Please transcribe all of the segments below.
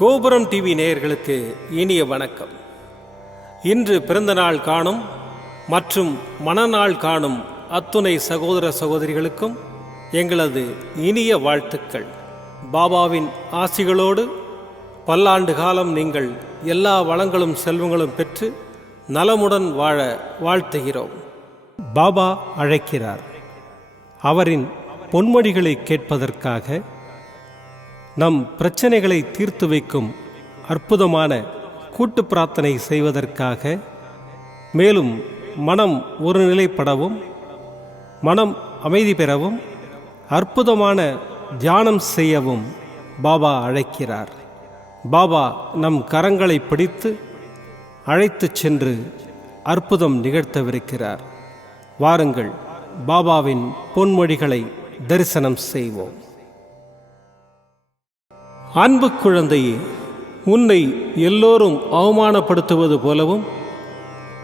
கோபுரம் டிவி நேயர்களுக்கு இனிய வணக்கம். இன்று பிறந்தநாள் காணும் மற்றும் மணநாள் காணும் அத்துணை சகோதர சகோதரிகளுக்கும் எங்களது இனிய வாழ்த்துக்கள். பாபாவின் ஆசிகளோடு பல்லாண்டு காலம் நீங்கள் எல்லா வளங்களும் செல்வங்களும் பெற்று நலமுடன் வாழ வாழ்த்துகிறோம். பாபா அழைக்கிறார். அவரின் பொன்மொழிகளை கேட்பதற்காக, நம் பிரச்சனைகளை தீர்த்து வைக்கும் அற்புதமான கூட்டு பிரார்த்தனை செய்வதற்காக, மேலும் மனம் ஒருநிலைப்படவும் மனம் அமைதி பெறவும் அற்புதமான தியானம் செய்யவும் பாபா அழைக்கிறார். பாபா நம் கரங்களை பிடித்து அழைத்துச் சென்று அற்புதம் நிகழ்த்தவிருக்கிறார். வாருங்கள், பாபாவின் பொன்மொழிகளை தரிசனம் செய்வோம். அன்பு குழந்தையே, உன்னை எல்லோரும் அவமானப்படுத்துவது போலவும்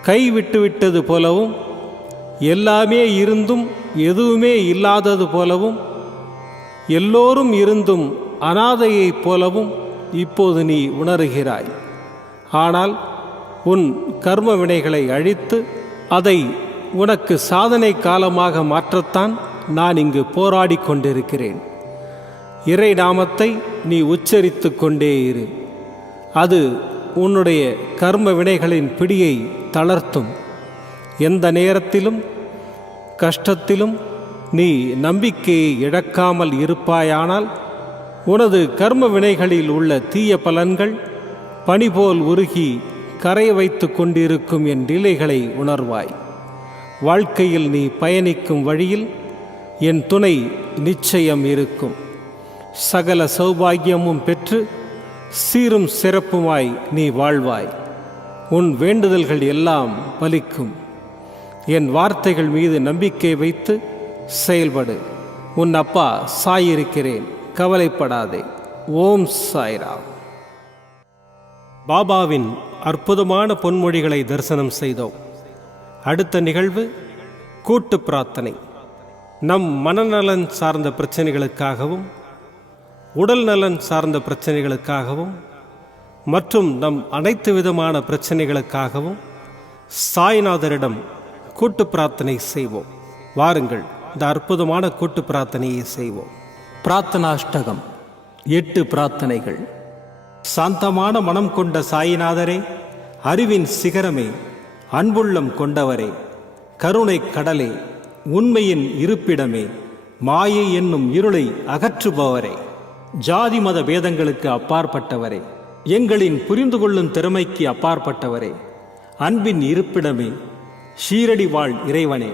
கைவிட்டுவிட்டது போலவும் எல்லாமே இருந்தும் எதுவுமே இல்லாதது போலவும் எல்லோரும் இருந்தும் அனாதையைப் போலவும் இப்போது நீ உணர்கிறாய். ஆனால் உன் கர்ம வினைகளை அழித்து அதை உனக்கு சாதனை காலமாக மாற்றத்தான் நான் இங்கு போராடி கொண்டிருக்கிறேன். இறை நாமத்தை நீ உச்சரித்து கொண்டே இரு. அது உன்னுடைய கர்ம வினைகளின் பிடியை தளர்த்தும். எந்த நேரத்திலும் கஷ்டத்திலும் நீ நம்பிக்கையை இழக்காமல் இருப்பாயானால் உனது கர்ம வினைகளில் உள்ள தீய பலன்கள் பனிபோல் உருகி கரை வைத்து கொண்டிருக்கும் என் நிலைகளை உணர்வாய். வாழ்க்கையில் நீ பயணிக்கும் வழியில் என் துணை நிச்சயம் இருக்கும். சகல சௌபாகியமும் பெற்று சீரும் சிறப்புமாய் நீ வாழ்வாய். உன் வேண்டுதல்கள் எல்லாம் பலிக்கும். என் வார்த்தைகள் மீது நம்பிக்கை வைத்து செயல்படு. உன் அப்பா சாயிருக்கிறேன், கவலைப்படாதே. ஓம் சாய்ராம். பாபாவின் அற்புதமான பொன்மொழிகளை தரிசனம் செய்தோம். அடுத்த நிகழ்வு கூட்டு பிரார்த்தனை. நம் மனநலன் சார்ந்த பிரச்சனைகளுக்காகவும் உடல் நலன் சார்ந்த பிரச்சனைகளுக்காகவும் மற்றும் நம் அனைத்து விதமான பிரச்சனைகளுக்காகவும் சாய்நாதரிடம் கூட்டு பிரார்த்தனை செய்வோம். வாருங்கள், இந்த அற்புதமான கூட்டு பிரார்த்தனையை செய்வோம். பிரார்த்தனாஷ்டகம். 8 பிரார்த்தனைகள். சாந்தமான மனம் கொண்ட சாயிநாதரே, அறிவின் சிகரமே, அன்புள்ளம் கொண்டவரே, கருணை கடலே, உண்மையின் இருப்பிடமே, மாயை என்னும் இருளை அகற்றுபவரே, ஜாதி மத பேதங்களுக்கு அப்பாற்பட்டவரே, எங்களின் புரிந்து கொள்ளும் திறமைக்கு அப்பாற்பட்டவரே, அன்பின் இருப்பிடமே, ஷீரடி வாழ் இறைவனே,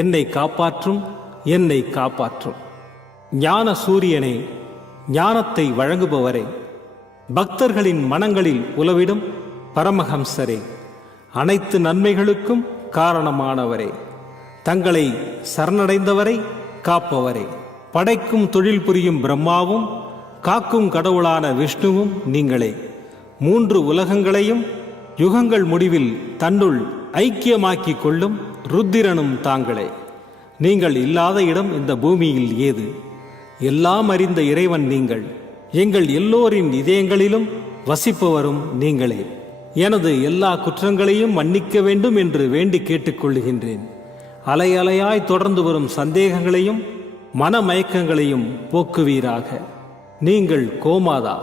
என்னை காப்பாற்றும், என்னை காப்பாற்றும். ஞான சூரியனே, ஞானத்தை வழங்குபவரே, பக்தர்களின் மனங்களில் உலவிடும் பரமஹம்சரே, அனைத்து நன்மைகளுக்கும் காரணமானவரே, தங்களை சரணடைந்தவரை காப்பவரே, படைக்கும் தொழில் புரியும் பிரம்மாவும் காக்கும் கடவுளான விஷ்ணுவும் நீங்களே. 3 உலகங்களையும் யுகங்கள் முடிவில் தன்னுள் ஐக்கியமாக்கிக் கொள்ளும் ருத்திரனும் தாங்களே. நீங்கள் இல்லாத இடம் இந்த பூமியில் ஏது? எல்லாம் அறிந்த இறைவன் நீங்கள். எங்கள் எல்லோரின் இதயங்களிலும் வசிப்பவரும் நீங்களே. எனது எல்லா குற்றங்களையும் மன்னிக்க வேண்டும் என்று வேண்டி கேட்டுக்கொள்ளுகின்றேன். அலை அலையாய் தொடர்ந்து வரும் சந்தேகங்களையும் மனமயக்கங்களையும் போக்குவீராக. நீங்கள் கோமாதா,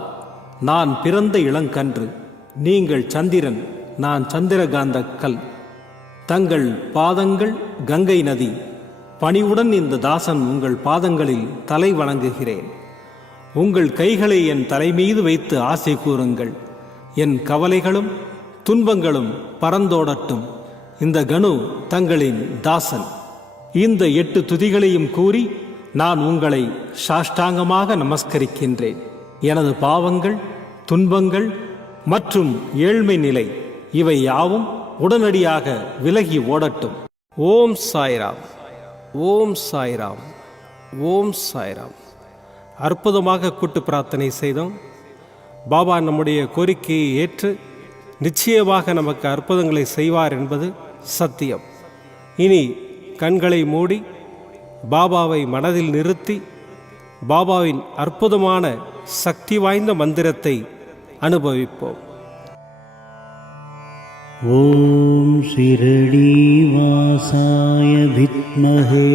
நான் பிறந்த இளங்கன்று. நீங்கள் சந்திரன், நான் சந்திரகாந்த கல். தங்கள் பாதங்கள் கங்கை நதி. பணிவுடன் இந்த தாசன் உங்கள் பாதங்களில் தலை வணங்குகிறேன். உங்கள் கைகளை என் தலைமீது வைத்து ஆசை கூறுங்கள். என் கவலைகளும் துன்பங்களும் பறந்தோடட்டும். இந்த கணு தங்களின் தாசன். இந்த 8 துதிகளையும் கூறி நான் உங்களை சாஷ்டாங்கமாக நமஸ்கரிக்கின்றேன். எனது பாவங்கள், துன்பங்கள் மற்றும் ஏழ்மை நிலை இவை யாவும் உடனடியாக விலகி ஓடட்டும். ஓம் சாய்ராம், ஓம் சாய்ராம், ஓம் சாய்ராம். அற்புதமாக கூட்டு பிரார்த்தனை செய்தோம். பாபா நம்முடைய கோரிக்கையை ஏற்று நிச்சயமாக நமக்கு அற்புதங்களை செய்வார் என்பது சத்தியம். இனி கண்களை மூடி பாபாவை மனதில் நிறுத்தி பாபாவின் அற்புதமான சக்தி வாய்ந்த மந்திரத்தை அனுபவிப்போம். ஓம் शिरडीवासाय विद्महे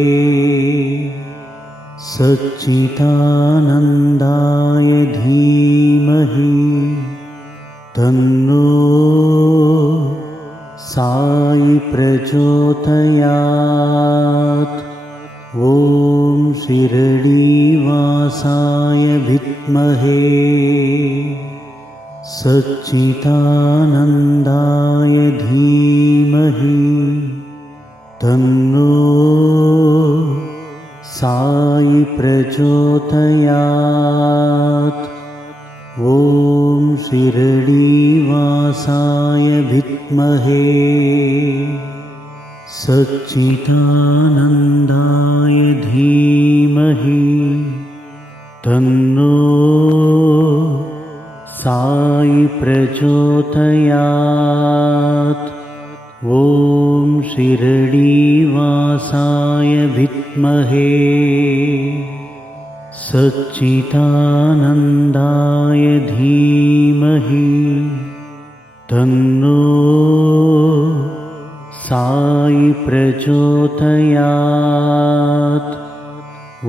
सच्चिदानन्दाय धीमहि तन्नो साई प्रचोदयात्. ओम शिरडीवासाय विद्महे सच्चिदानन्दाय धीमहि तन्नो साई प्रचोदयात्. ओम शिरडीवासाय विद्महे सच्चिदानन्दाय धीमहि तन्नो साई प्रचोदयात्. ओम शिरडीवासाय विद्महे सच्चिदानन्दाय धीमहि तन्नो साई प्रचोदयात्.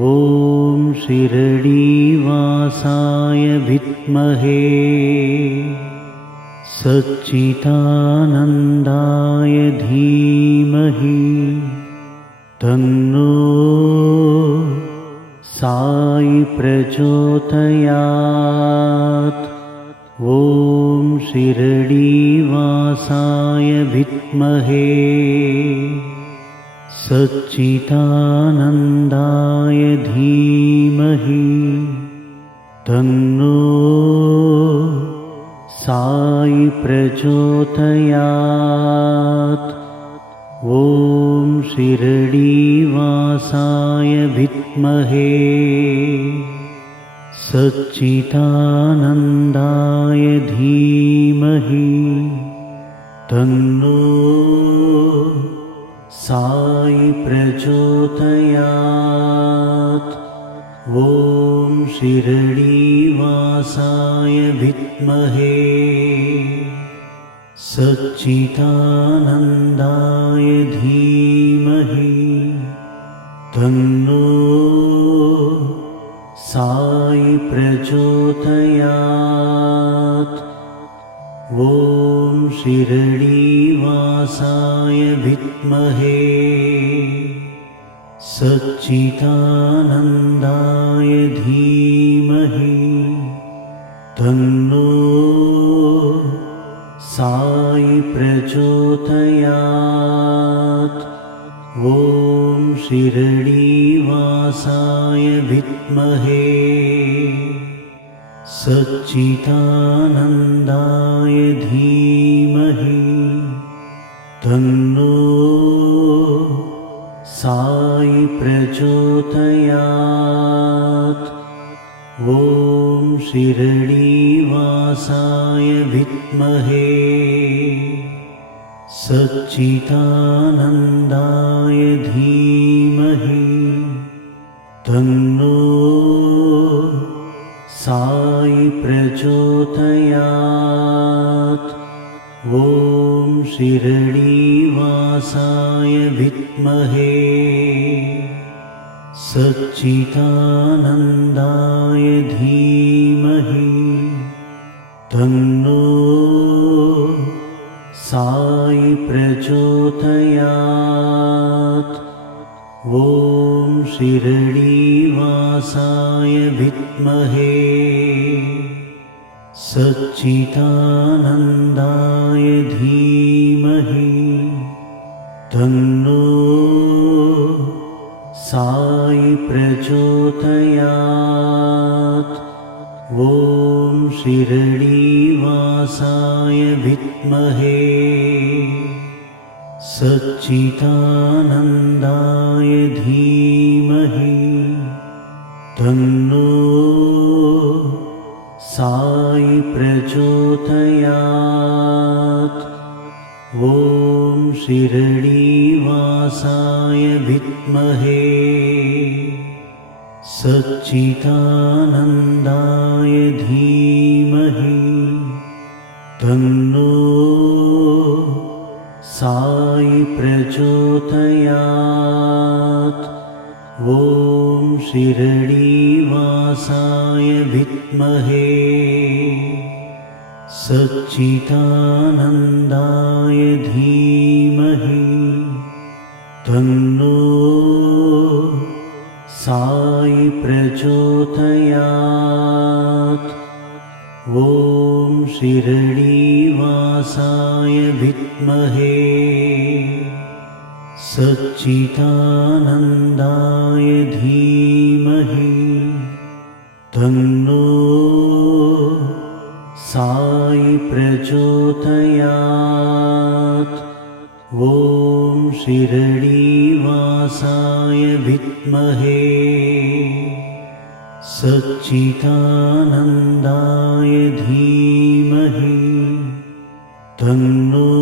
ओम शिरडीवासाय विद्महे सच्चिदानन्दाय धीमहि तन्नो साई प्रचोदयात्. ओम शिरडीवासाय विद्महे सच्चिदानन्दाय धीमहि तन्नो साई प्रचोदयात्. ओम शिरडीवासाय विद्महे सच्चिदानन्दाय धीमहि तन्नो साई प्रचोदयात्. ओम शिरडीवासाय विद्महे सच्चिदानन्दाय धीमहि तन्नो साई प्रचोदयात्. ओम शिरडीवासाय विद्महे सच्चिदानन्दाय धीमहि तन्नो साई प्रचोदयात्. ओम शिरडीवासाय विद्महे सच्चिदानन्दाय धीमहि तन्नो साई प्रचोदयात्. ओम शिरडीवासाय विद्महे सच्चिदानन्दाय धीमहि तन्नो साई प्रचोदयात्. ओम शिरडीवासाय विद्महे सच्चिदानन्दाय धीमहि तन्नो साई प्रचोदयात्. ओम शिरडीवासाय विद्महे सच्चिदानन्दाय धीमहि तन्नो साई प्रचोदयात्. ओम शिरडीवासाय विद्महे सच्चिदानन्दाय धीमहि तन्नो साई प्रचोदयात्. ओम शिरडीवासाय विद्महे सच्चिदानन्दाय धीमहि तन्नो साई प्रचोदयात्। ॐ शिरडीवासाय विद्महे सच्चिदानन्दाय धीमहि तन्नो साई प्रचोदयात्। ॐ शिरडीवासाय विद्महे सच्चिदानन्दाय धीमहि तन्नो साई प्रचोदयात्। ॐ शिरडीवासाय विद्महे सच्चिदानन्दाय धीमहि तन्नो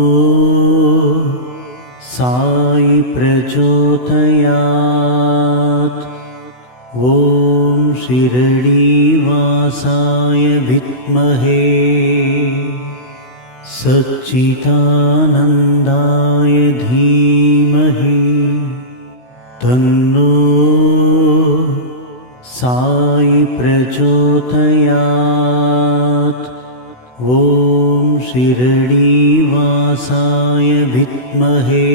साई प्रचोदयात्। ॐ शिरडीवासाय विद्महे सच्चिदानन्दाय धीमहि तन्नो साई प्रचोदयात्। ॐ शिरडीवासाय विद्महे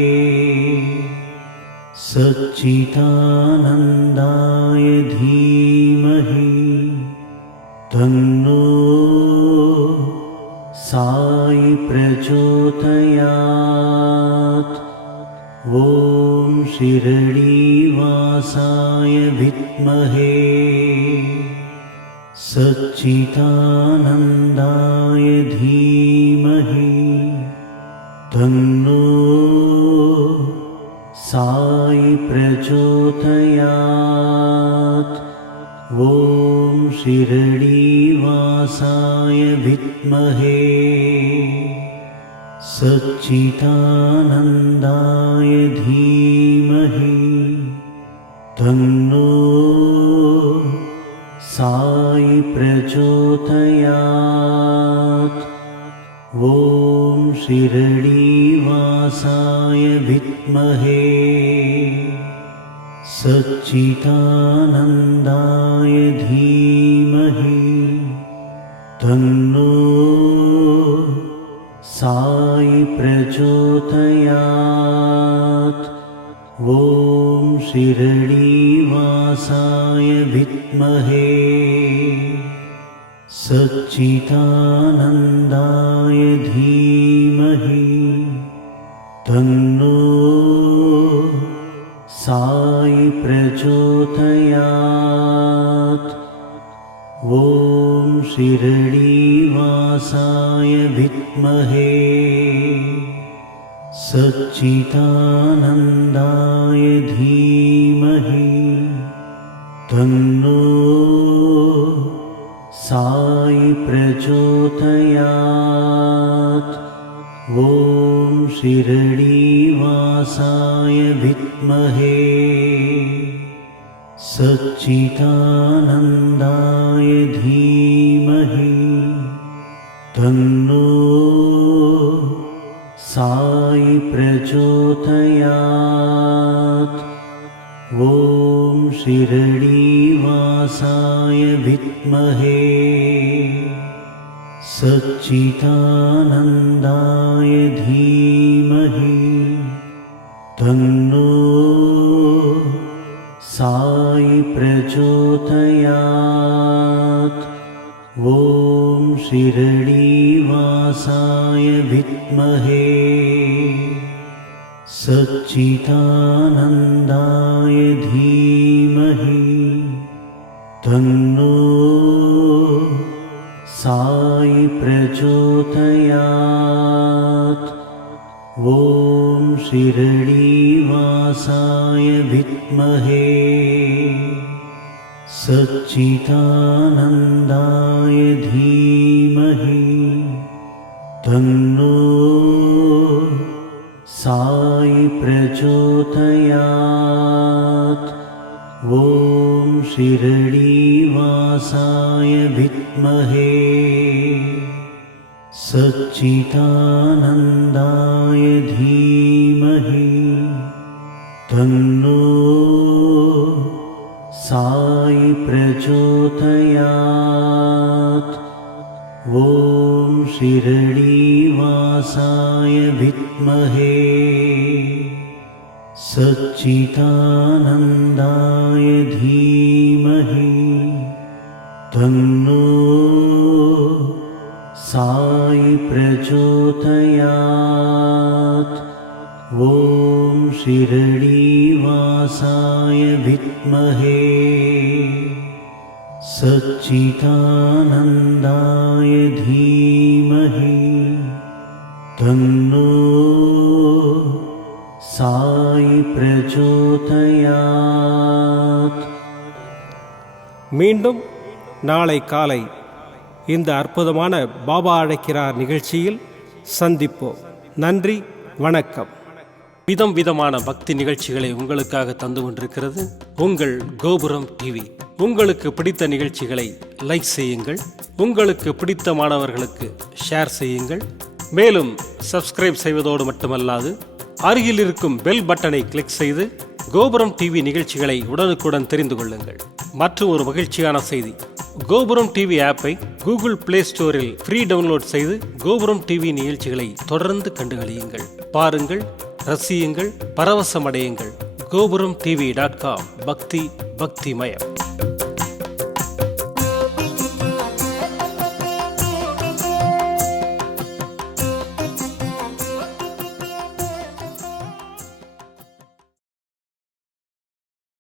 सच्चिदानन्दाय धीमहि तन्नो साई प्रचोदयात्। ॐ शिरडीवासाय विद्महे सच्चिदानन्दाय धीमहि तन्नो साई प्रचोदयात्। ॐ शिरडीवासाय विद्महे सच्चिदानन्दाय धीमहि तन्नो साई प्रचोदयात्। ॐ शिरडीवासाय विद्महे सच्चिदानन्दाय धीमहि तन्नो साई प्रचोदयात्। ॐ शिरडीवासाय विद्महे सच्चिदानन्दाय धीमहि तन्नो साई प्रचोदयात्। ॐ शिरडीवासाय विद्महे सच्चिदानन्दाय धीमहि तन्नो साई प्रचोदयात्। ॐ शिरडीवासाय विद्महे सच्चिदानन्दाय धीमहि तन्नो साई प्रचोदयात्। ॐ शिरडीवासाय विद्महे सच्चिदानन्दाय धीमहि तन्नो साई प्रचोदयात्। ॐ शिरडीवासाय विद्महे सच्चिदानन्दाय धीमहि तन्नो साई प्रचोदयात्। ॐ शिरडीवासाय विद्महे सच्चिदानन्दाय धीमहि तन्नो साई प्रचोदयात्। ॐ शिरडीवासाय विद्महे सच्चिदानन्दाय धीमहि तन्नो साई प्रचोदयात्। ॐ शिरडीवासाय विद्महे सच्चिदानन्दाय धीमहि तन्नो साई प्रचोदयात्। ॐ शिरडीवासाय विद्महे सच्चिदानन्दाय धीमहि तन्नो साई प्रचोदयात्। மீண்டும் நாளை காலை இந்த அற்புதமான பாபா அழைக்கிறார் நிகழ்ச்சியில் சந்திப்போம். நன்றி, வணக்கம். விதமான பக்தி நிகழ்ச்சிகளை உங்களுக்காக தந்து கொண்டிருக்கிறது உங்கள் கோபுரம் டிவி. உங்களுக்கு பிடித்த நிகழ்ச்சிகளை லைக் செய்யுங்கள், உங்களுக்கு பிடித்த மாணவர்களுக்கு ஷேர் செய்யுங்கள். மேலும் சப்ஸ்கிரைப் செய்வதோடு மட்டுமல்லாது அருகில் இருக்கும் பெல் பட்டனை கிளிக் செய்து கோபுரம் டிவி நிகழ்ச்சிகளை உடனுக்குடன் தெரிந்து கொள்ளுங்கள். மற்றும் ஒரு மகிழ்ச்சியான செய்தி, கோபுரம் டிவி ஆப்பை கூகுள் பிளே ஸ்டோரில் ஃப்ரீ டவுன்லோட் செய்து கோபுரம் டிவி நிகழ்ச்சிகளை தொடர்ந்து கண்டுகளியுங்கள். பாருங்கள், ரசியுங்கள், பரவசமடையுங்கள். gopuramtv.com. பக்திமயம்.